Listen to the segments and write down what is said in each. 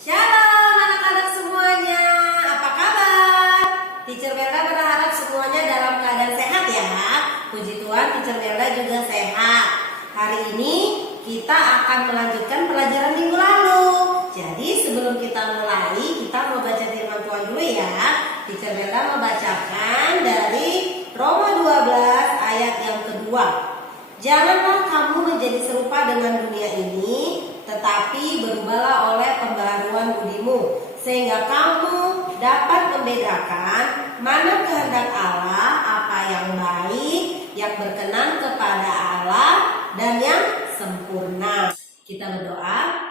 Shalom anak-anak semuanya, apa kabar? Teacher Melda berharap semuanya dalam keadaan sehat ya. Puji Tuhan, Teacher Melda juga sehat. Hari ini kita akan melanjutkan pelajaran minggu lalu. Jadi sebelum kita mulai, kita mau baca firman Tuhan dulu ya. Teacher Melda membacakan dari Roma 12 ayat yang kedua. Janganlah kamu menjadi serupa dengan dunia ini, tetapi berubahlah oleh pembaharuan budimu, sehingga kamu dapat membedakan mana kehendak Allah, apa yang baik, yang berkenan kepada Allah, dan yang sempurna. Kita berdoa.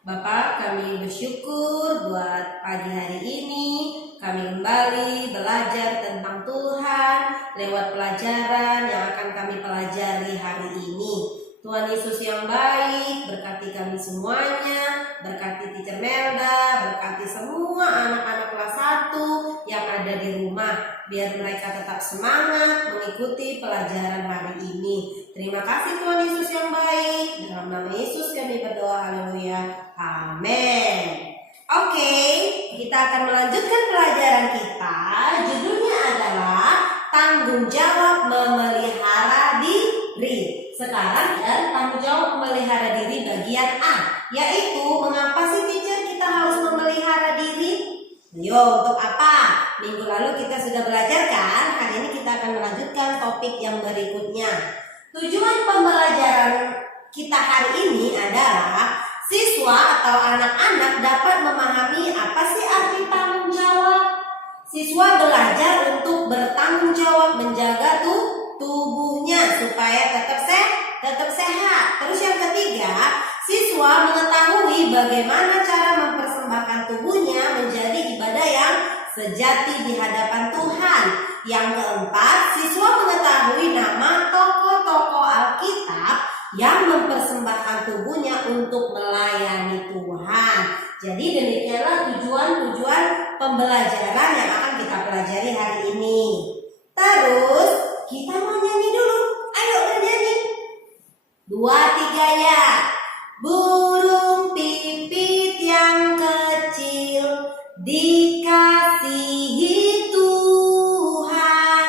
Bapak, kami bersyukur buat pagi hari ini. Kami kembali belajar tentang Tuhan lewat pelajaran yang akan kami pelajari hari ini. Tuhan Yesus yang baik, berkati kami semuanya, berkati Teacher Melda, berkati semua anak-anak kelas 1 yang ada di rumah, biar mereka tetap semangat mengikuti pelajaran hari ini. Terima kasih Tuhan Yesus yang baik, dalam nama Yesus kami berdoa, haleluya, amin. Oke, kita akan melanjutkan pelajaran kita. Judulnya adalah tanggung jawab memelihara diri. Sekarang ya, tanggung jawab memelihara diri bagian A, yaitu mengapa sih teacher kita harus memelihara diri? Yo, untuk apa? Minggu lalu kita sudah belajar kan? Hari ini kita akan melanjutkan topik yang berikutnya. Tujuan pembelajaran kita hari ini adalah siswa atau anak-anak dapat memahami apa sih arti tanggung jawab. Siswa belajar untuk bertanggung jawab menjaga tubuhnya supaya tetap sehat. Terus yang ketiga, siswa mengetahui bagaimana cara mempersembahkan tubuhnya menjadi ibadah yang sejati di hadapan Tuhan. Yang keempat, siswa mengetahui nama tokoh-tokoh Alkitab yang mempersembahkan tubuhnya untuk melayani Tuhan. Jadi demikianlah tujuan pembelajaran yang akan kita pelajari hari ini. Terus kita mau nyanyi dulu. Ayo bernyanyi. 2, 3 ya. Burung pipit yang kecil dikasihi Tuhan,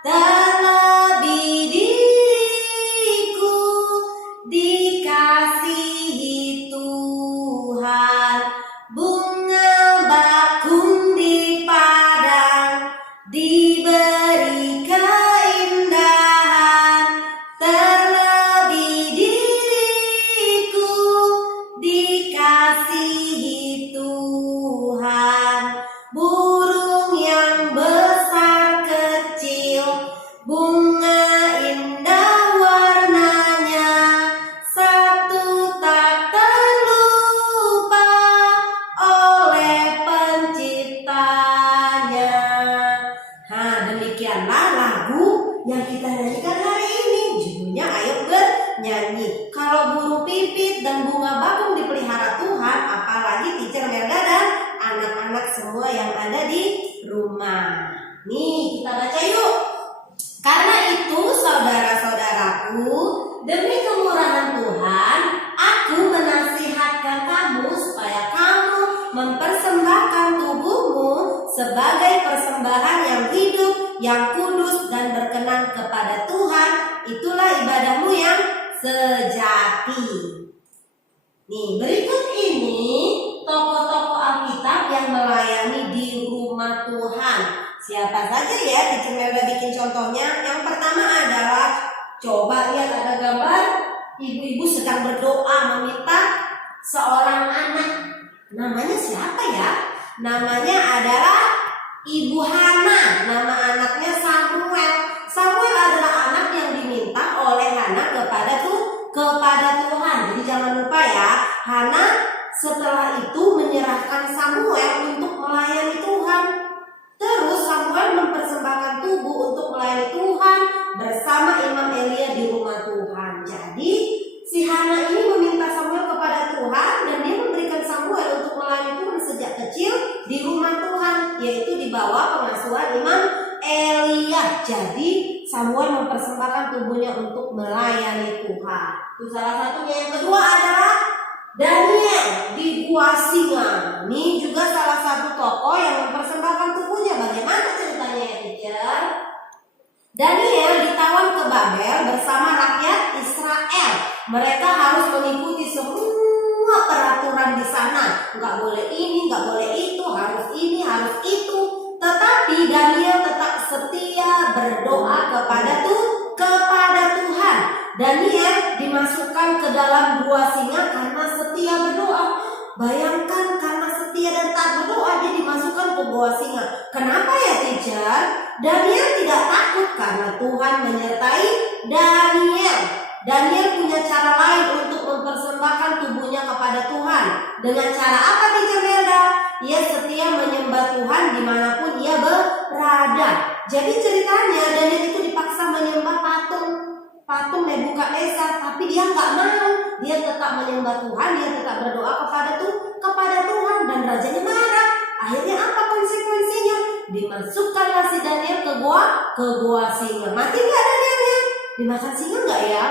terlebih diriku dikasihi Tuhan. Bunga bakung di padang diberi keindahan, terlebih diriku dikasihi Tuhan. Burung yang besar kecil, bunga indah warnanya, satu tak terlupa oleh penciptanya. Demikianlah lagu yang kita nyanyikan hari ini. Judulnya Ayo Bernyanyi. Kalau burung pipit dan bunga bakung dipelihara Tuhan, apalagi Teacher Melda dan anak-anak semua yang ada di rumah. Nih, kita baca yuk. Karena itu saudara-saudaraku, demi kemurahan Tuhan, aku menasihatkan kamu supaya kamu mempersembahkan tubuhmu sebagai persembahan yang hidup, yang kudus dan berkenan kepada Tuhan. Itulah ibadahmu yang sejati. Nih, berikut ini tokoh-tokoh Alkitab yang melayani di rumah Tuhan. Siapa saja ya? Teacher Melda bikin contohnya. Yang pertama adalah, coba lihat ada gambar ibu-ibu sedang berdoa meminta seorang anak. Namanya siapa ya? Namanya adalah Ibu Hana. Nama anaknya Samuel. Samuel adalah anak yang diminta oleh Hana kepada Tuhan. Jadi jangan lupa ya, Hana setelah itu menyerahkan Samuel untuk melayani Tuhan. Terus Samuel mempersembahkan tubuh untuk melayani Tuhan bersama Imam Elia di rumah Tuhan. Jadi si Hana ini meminta Samuel kepada Tuhan, dan dia memberikan Samuel untuk melayani Tuhan sejak kecil di rumah Tuhan, yaitu di bawah pengasuhan Imam Elia. Jadi Samuel mempersembahkan tubuhnya untuk melayani Tuhan. Itu salah satunya. Yang kedua adalah Daniel di Gua Singa. Ini juga salah satu tokoh yang mempersembahkan tubuhnya. Bagaimana ceritanya ya teacher? Daniel ditawan ke Babel bersama rakyat Israel. Mereka harus mengikuti semua peraturan di sana. Nggak boleh ini, nggak boleh itu, harus ini, harus itu. Tetapi Daniel tetap setia berdoa kepada Tuhan. Daniel dimasukkan ke dalam gua singa karena setia berdoa. Bayangkan, karena setia dan taat berdoa dia dimasukkan ke gua singa. Kenapa ya teacher? Daniel tidak takut karena Tuhan menyertai Daniel. Daniel punya cara lain untuk mempersembahkan tubuhnya kepada Tuhan. Dengan cara apa teacher Melda? Ia setia menyembah Tuhan dimanapun ia berada. Jadi ceritanya Daniel itu dipaksa menyembah patung Nebukadnezar, tapi dia nggak mau. Dia tetap menyembah Tuhan, dia tetap berdoa kepada Tuhan, dan rajanya marah. Akhirnya apa konsekuensinya? Dimasukkanlah si Daniel ke gua singa. Mati nggak Danielnya? Dimakan singa nggak ya?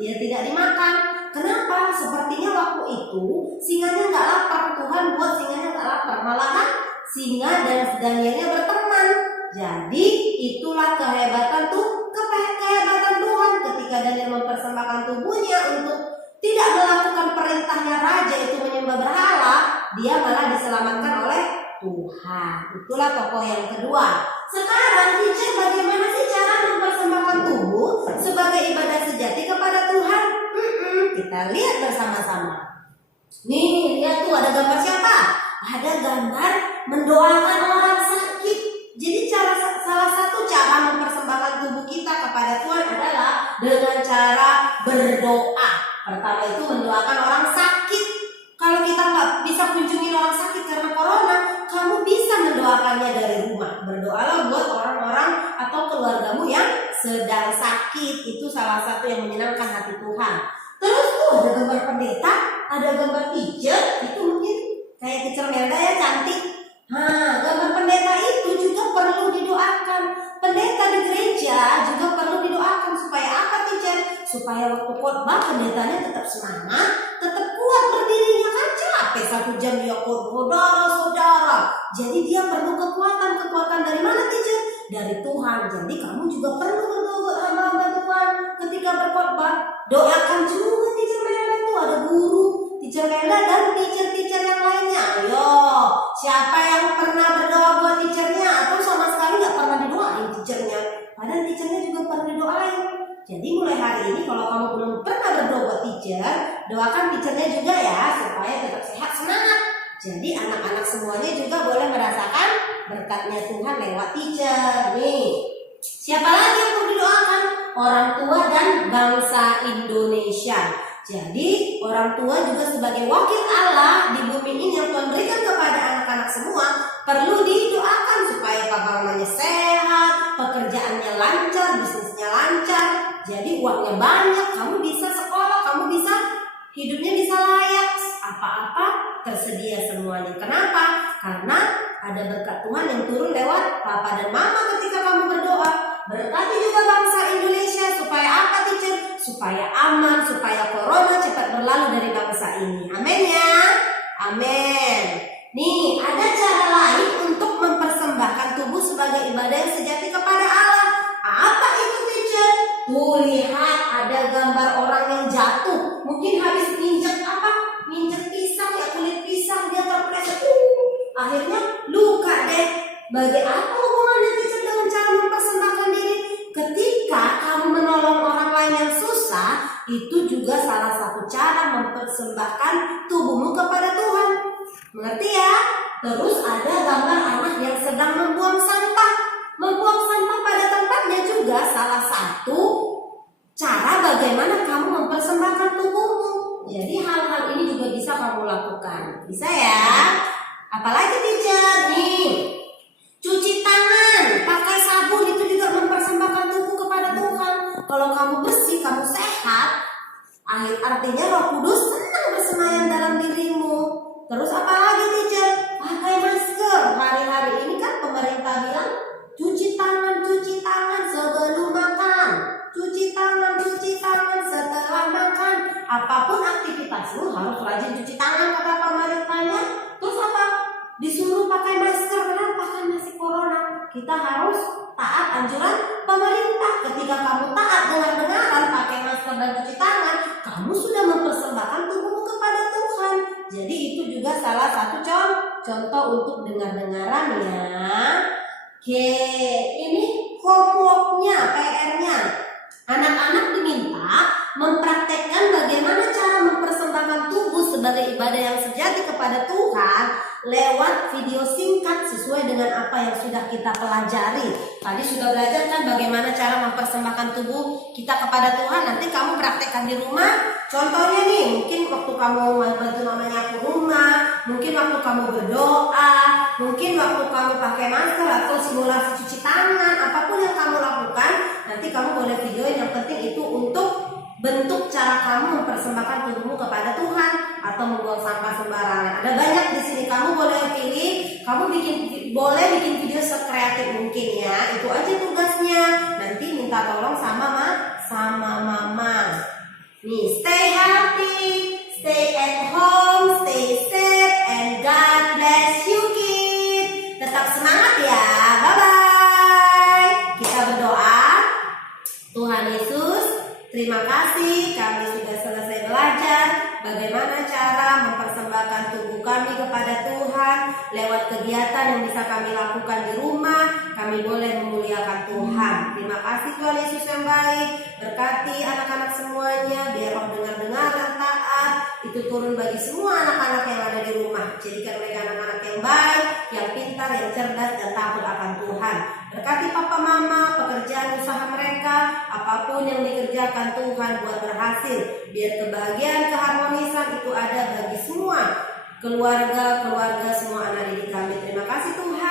Dia tidak dimakan. Kenapa? Sepertinya waktu itu singanya nggak lapar. Tuhan buat singanya nggak lapar, malahan singa dan Danielnya berteman. Jadi itulah kehebatan Tuhan ketika Daniel mempersembahkan tubuhnya untuk tidak melakukan perintahnya raja itu menyembah berhala, dia malah diselamatkan oleh Tuhan. Itulah tokoh yang kedua. Sekarang teacher, bagaimana sih cara mempersembahkan tubuh sebagai ibadah sejati kepada Tuhan? Kita lihat bersama-sama. Nih, lihat tuh ada gambar siapa? Ada gambar mendoakan orang sakit. Jadi salah satu cara mempersembahkan tubuh kita kepada Tuhan adalah dengan cara berdoa. Pertama itu mendoakan orang sakit. Kalau kita nggak bisa kunjungi orang sakit karena corona, kamu bisa mendoakannya dari rumah. Berdoalah buat orang-orang atau keluargamu yang sedang sakit. Itu salah satu yang menyenangkan hati Tuhan. Terus tuh ada gambar pendeta, ada gambar teacher. Itu mungkin kayak teacher Melda ya, cantik. Gambar pendeta itu juga perlu didoakan. Pendeta di gereja juga perlu didoakan. Supaya apa teacher? Supaya waktu khotbah pendetanya tetap semangat, tetap kuat berdirinya, kan capek 1 jam dia khotbah, saudara. Jadi dia perlu kekuatan dari mana teacher? Dari Tuhan. Jadi kamu juga perlu berdoa buat hamba-hamba Tuhan ketika berkhotbah. Doakan juga teacher Melda itu, ada guru teacher Melda dan teacher yang lainnya. Ayo, siapa yang pernah berdoa buat teachernya atau sama sekali nggak pernah didoain teachernya? Padahal teachernya juga pernah didoain. Jadi mulai hari ini kalau kamu belum pernah berdoa buat teacher, doakan teachernya juga ya supaya tetap sehat semangat. Jadi anak-anak semuanya juga boleh merasakan berkatnya Tuhan lewat teacher. Nih, siapa lagi yang perlu didoakan? Orang tua dan bangsa Indonesia. Jadi orang tua juga sebagai wakil Allah di bumi ini yang Tuhan berikan kepada anak-anak semua perlu didoakan supaya papamannya sehat, pekerjaannya lancar, bisnisnya lancar. Jadi uangnya banyak, kamu bisa sekolah, kamu bisa hidupnya bisa layak, apa-apa tersedia semuanya. Kenapa? Karena ada berkat Tuhan yang turun lewat papa dan mama ketika kamu berdoa. Berkati juga bangsa Indonesia supaya apa teacher? Supaya aman, supaya corona cepat berlalu dari bangsa ini. Amin ya. Amin. Nih, ada cara lain untuk mempersembahkan tubuh sebagai ibadah yang sejati kepada Allah. Apa itu teacher? Tuh lihat, ada gambar orang yang jatuh. Mungkin habis nginjek pisang ya, kulit pisang, dia terpleset. Akhirnya luka deh. Bagi apa hubungannya teacher dengan cara mempersembahkan diri? Ketika kamu menolong orang lain yang susah, itu juga salah satu cara mempersembahkan tubuhmu kepada Tuhan. Mengerti ya? Terus ada gambar anak yang sedang membuang sampah. Membuang sampah pada tempatnya juga salah satu cara bagaimana kamu mempersembahkan tubuhmu. Jadi hal-hal ini juga bisa kamu lakukan. Bisa ya? Apalagi teacher? Nih, cuci tangan, pakai sabun, itu juga mempersembahkan tubuh kepada Tuhan. Kalau kamu bersih, kamu sehat, artinya Roh Kudus senang bersemayam dalam dirimu. Terus apa lagi teacher? Pakai masker. Hari-hari ini kan pemerintah bilang cuci tangan sebelum makan, cuci tangan setelah makan. Apapun aktivitasmu cuci tangan kata pemerintahnya. Terus apa? Disuruh pakai masker, kenapa? Kan masih corona. Kita harus taat anjuran pemerintah. Ketika kamu taat dengar-dengaran pakai masker dan cuci tangan, kamu sudah mempersembahkan tubuhmu kepada Tuhan. Jadi itu juga salah satu contoh untuk dengar-dengaran ya. Oke, ini homeworknya, PR-nya. Anak-anak diminta mempraktekkan bagaimana cara mempersembahkan tubuh sebagai ibadah yang sejati kepada Tuhan lewat video singkat sesuai dengan apa yang sudah kita pelajari. Tadi sudah belajar kan bagaimana cara mempersembahkan tubuh kita kepada Tuhan. Nanti kamu praktekkan di rumah. Contohnya nih, mungkin waktu kamu bantu mama nyapu rumah, mungkin waktu kamu berdoa, mungkin waktu kamu pakai masker atau simulasi cuci tangan, apapun yang kamu lakukan, nanti kamu boleh videoin. Yang penting itu untuk bentuk cara kamu mempersembahkan tubuhmu kepada Tuhan atau membuang sampah sembarangan. Ada banyak di sini, kamu boleh pilih, kamu boleh bikin video sekreatif mungkin ya. Itu aja tugasnya. Nanti minta tolong sama mama. Nih, stay healthy, stay at home, stay safe, and God bless you kids. Tetap semangat ya. Bye bye. Kita berdoa. Tuhan Yesus, terima kasih kami sudah selesai belajar bagaimana cara mempersembahkan tubuh kami kepada Tuhan lewat kegiatan yang bisa kami lakukan di rumah. Kami boleh memuliakan Tuhan. Terima kasih Tuhan Yesus yang baik. Berkati anak-anak semuanya, biar roh dengar-dengar dan taat itu turun bagi semua anak-anak yang ada di rumah. Jadikan mereka anak-anak yang baik, yang pintar, yang cerdas, dan takut akan Tuhan. Berkati papa mama, pekerjaan usaha mereka, apapun yang dikerjakan Tuhan buat berhasil. Biar kebahagiaan, keharmonisan itu ada bagi semua keluarga semua anak didik kami. Terima kasih Tuhan.